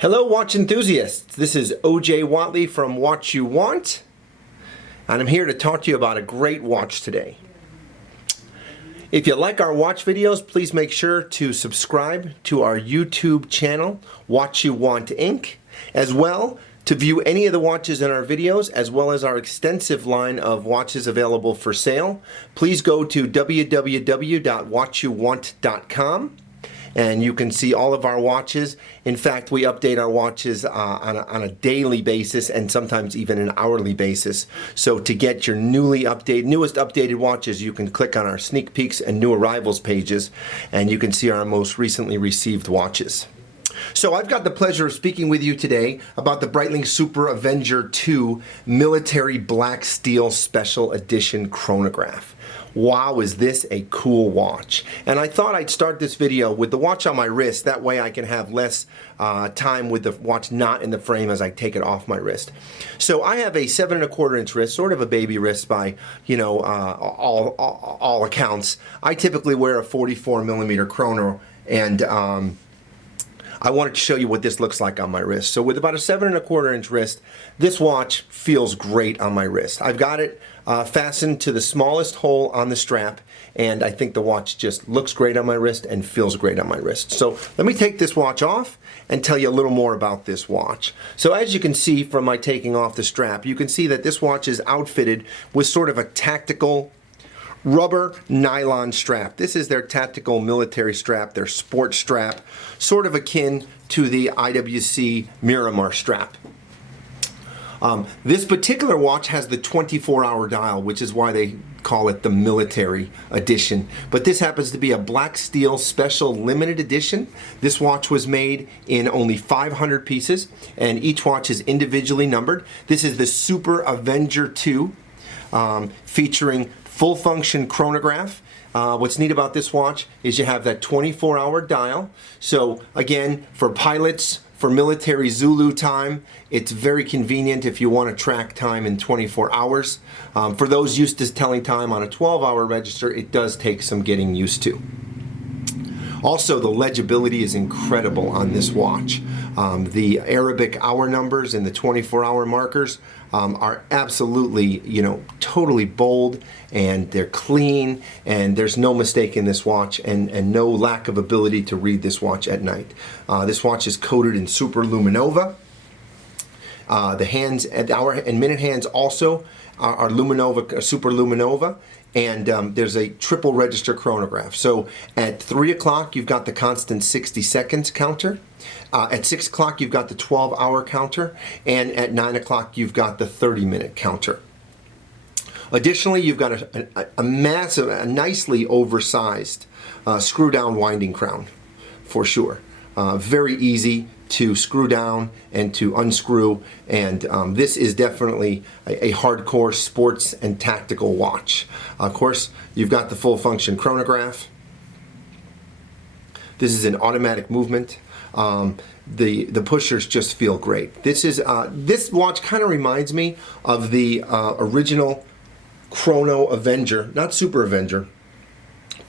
Hello watch enthusiasts, this is OJ Whatley from Watch You Want, and I'm here to talk to you about a great watch today. If you like our watch videos, please make sure to subscribe to our YouTube channel, Watch You Want Inc., as well to view any of the watches in our videos, as well as our extensive line of watches available for sale. Please go to www.watchyouwant.com. and you can see all of our watches. In fact, we update our watches on a daily basis and sometimes even an hourly basis. So to get your newest updated watches, you can click on our sneak peeks and new arrivals pages, and you can see our most recently received watches. So I've got the pleasure of speaking with you today about the Breitling Super Avenger 2 Military Black Steel Special Edition chronograph. Wow, is this a cool watch. And I thought I'd start this video with the watch on my wrist. That way I can have less time with the watch not in the frame as I take it off my wrist. So I have a 7 1/4 inch wrist, sort of a baby wrist by, all accounts. I typically wear a 44 millimeter chrono, and I wanted to show you what this looks like on my wrist. So with about a 7 1/4 inch wrist, this watch feels great on my wrist. I've got it fastened to the smallest hole on the strap, and I think the watch just looks great on my wrist and feels great on my wrist. So let me take this watch off and tell you a little more about this watch. So as you can see from my taking off the strap, you can see that this watch is outfitted with sort of a tactical rubber nylon strap. This is their tactical military strap, their sport strap, sort of akin to the IWC Miramar strap. This particular watch has the 24-hour dial, which is why they call it the military edition. But this happens to be a black steel special limited edition. This watch was made in only 500 pieces, and each watch is individually numbered. This is the Super Avenger 2, featuring full function chronograph. What's neat about this watch is you have that 24-hour dial. So again, for pilots, for military Zulu time, it's very convenient if you want to track time in 24 hours. For those used to telling time on a 12-hour register, it does take some getting used to. Also, the legibility is incredible on this watch. The Arabic hour numbers and the 24-hour markers are absolutely, totally bold, and they're clean, and there's no mistake in this watch, and no lack of ability to read this watch at night. This watch is coated in super luminova. The hands, hour and minute hands also are luminova, super luminova. And there's a triple register chronograph. So at 3 o'clock, you've got the constant 60 seconds counter. At 6 o'clock, you've got the 12-hour counter. And at 9 o'clock, you've got the 30-minute counter. Additionally, you've got a massive, a nicely oversized screw-down winding crown, for sure. Very easy to screw down and to unscrew, and this is definitely a hardcore sports and tactical watch. Of course, you've got the full function chronograph. This is an automatic movement. The pushers just feel great. This watch kind of reminds me of the original Chrono Avenger, not Super Avenger,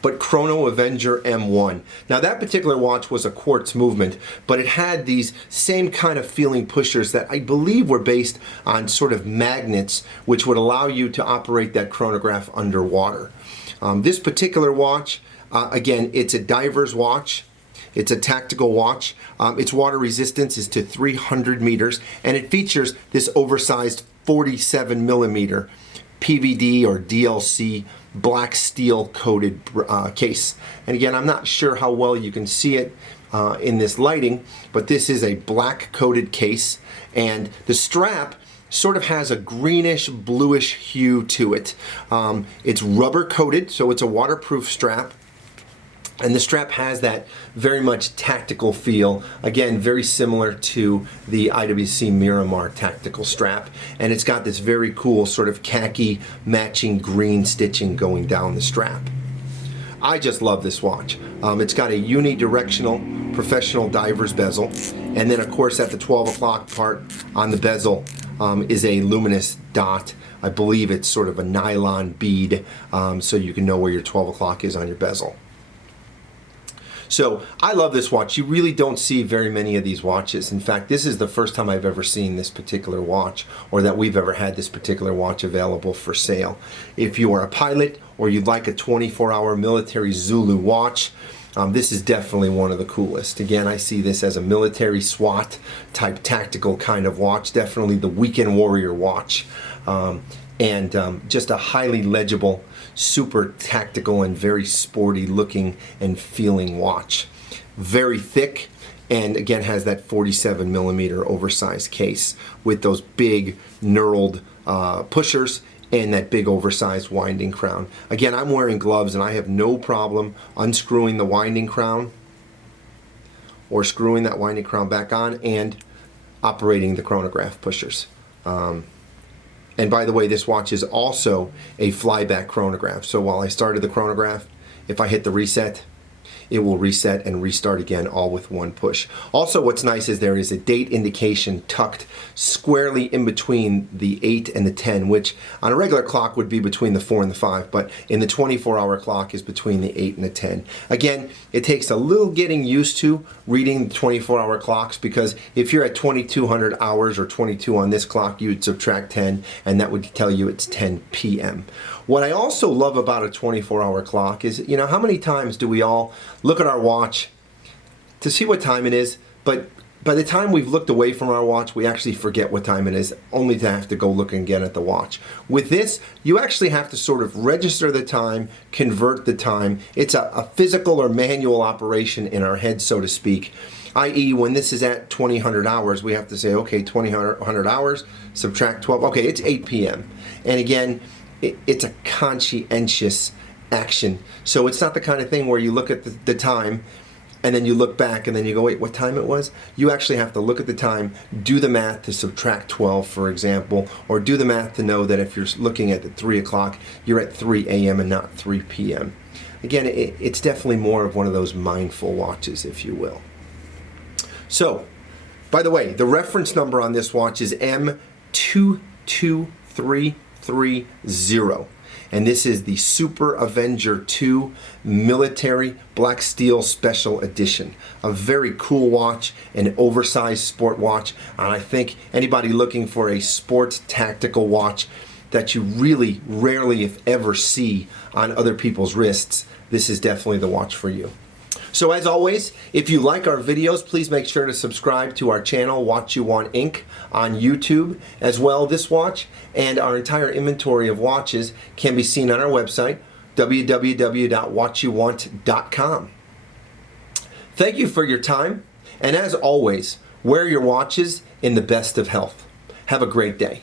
but Chrono Avenger M1. Now that particular watch was a quartz movement, but it had these same kind of feeling pushers that I believe were based on sort of magnets, which would allow you to operate that chronograph underwater. This particular watch, again, it's a diver's watch. It's a tactical watch. Its water resistance is to 300 meters, and it features this oversized 47 millimeter PVD or DLC black steel coated case. And again, I'm not sure how well you can see it in this lighting, but this is a black coated case, and the strap sort of has a greenish bluish hue to it. It's rubber coated, so it's a waterproof strap. And the strap has that very much tactical feel. Again, very similar to the IWC Miramar tactical strap. And it's got this very cool sort of khaki matching green stitching going down the strap. I just love this watch. It's got a unidirectional professional diver's bezel. And then of course at the 12 o'clock part on the bezel is a luminous dot. I believe it's sort of a nylon bead, so you can know where your 12 o'clock is on your bezel. So I love this watch. You really don't see very many of these watches. In fact, this is the first time I've ever seen this particular watch, or that we've ever had this particular watch available for sale. If you are a pilot or you'd like a 24-hour military Zulu watch, this is definitely one of the coolest. Again, I see this as a military SWAT type tactical kind of watch, definitely the weekend warrior watch. Just a highly legible, super tactical, and very sporty looking and feeling watch. Very thick, and again has that 47 millimeter oversized case with those big knurled pushers and that big oversized winding crown. Again, I'm wearing gloves and I have no problem unscrewing the winding crown or screwing that winding crown back on and operating the chronograph pushers. And by the way, this watch is also a flyback chronograph. So while I started the chronograph, if I hit the reset, it will reset and restart again, all with one push. Also, what's nice is there is a date indication tucked squarely in between the 8 and the 10, which on a regular clock would be between the 4 and the 5, but in the 24-hour clock is between the 8 and the 10. Again, it takes a little getting used to reading the 24-hour clocks, because if you're at 2200 hours or 22 on this clock, you'd subtract 10, and that would tell you it's 10 p.m. What I also love about a 24-hour clock is, you know, how many times do we all look at our watch to see what time it is, but by the time we've looked away from our watch, we actually forget what time it is, only to have to go look again at the watch. With this, you actually have to sort of register the time, convert the time. It's a physical or manual operation in our head, so to speak. I.e., when this is at 2000 hours, we have to say, okay, 2000 hours, subtract 12, okay, it's 8 p.m. And again, it's a conscientious action. So it's not the kind of thing where you look at the time and then you look back and then you go, wait, what time it was? You actually have to look at the time, do the math to subtract 12, for example, or do the math to know that if you're looking at the 3 o'clock, you're at 3 a.m. and not 3 p.m. Again, it's definitely more of one of those mindful watches, if you will. So, by the way, the reference number on this watch is M22330, and this is the Super Avenger 2 Military Black Steel Special Edition. A very cool watch, an oversized sport watch, and I think anybody looking for a sports tactical watch that you really rarely, if ever, see on other people's wrists, this is definitely the watch for you. So as always, if you like our videos, please make sure to subscribe to our channel, Watch You Want Inc. on YouTube. As well, this watch and our entire inventory of watches can be seen on our website, www.watchyouwant.com. Thank you for your time, and as always, wear your watches in the best of health. Have a great day.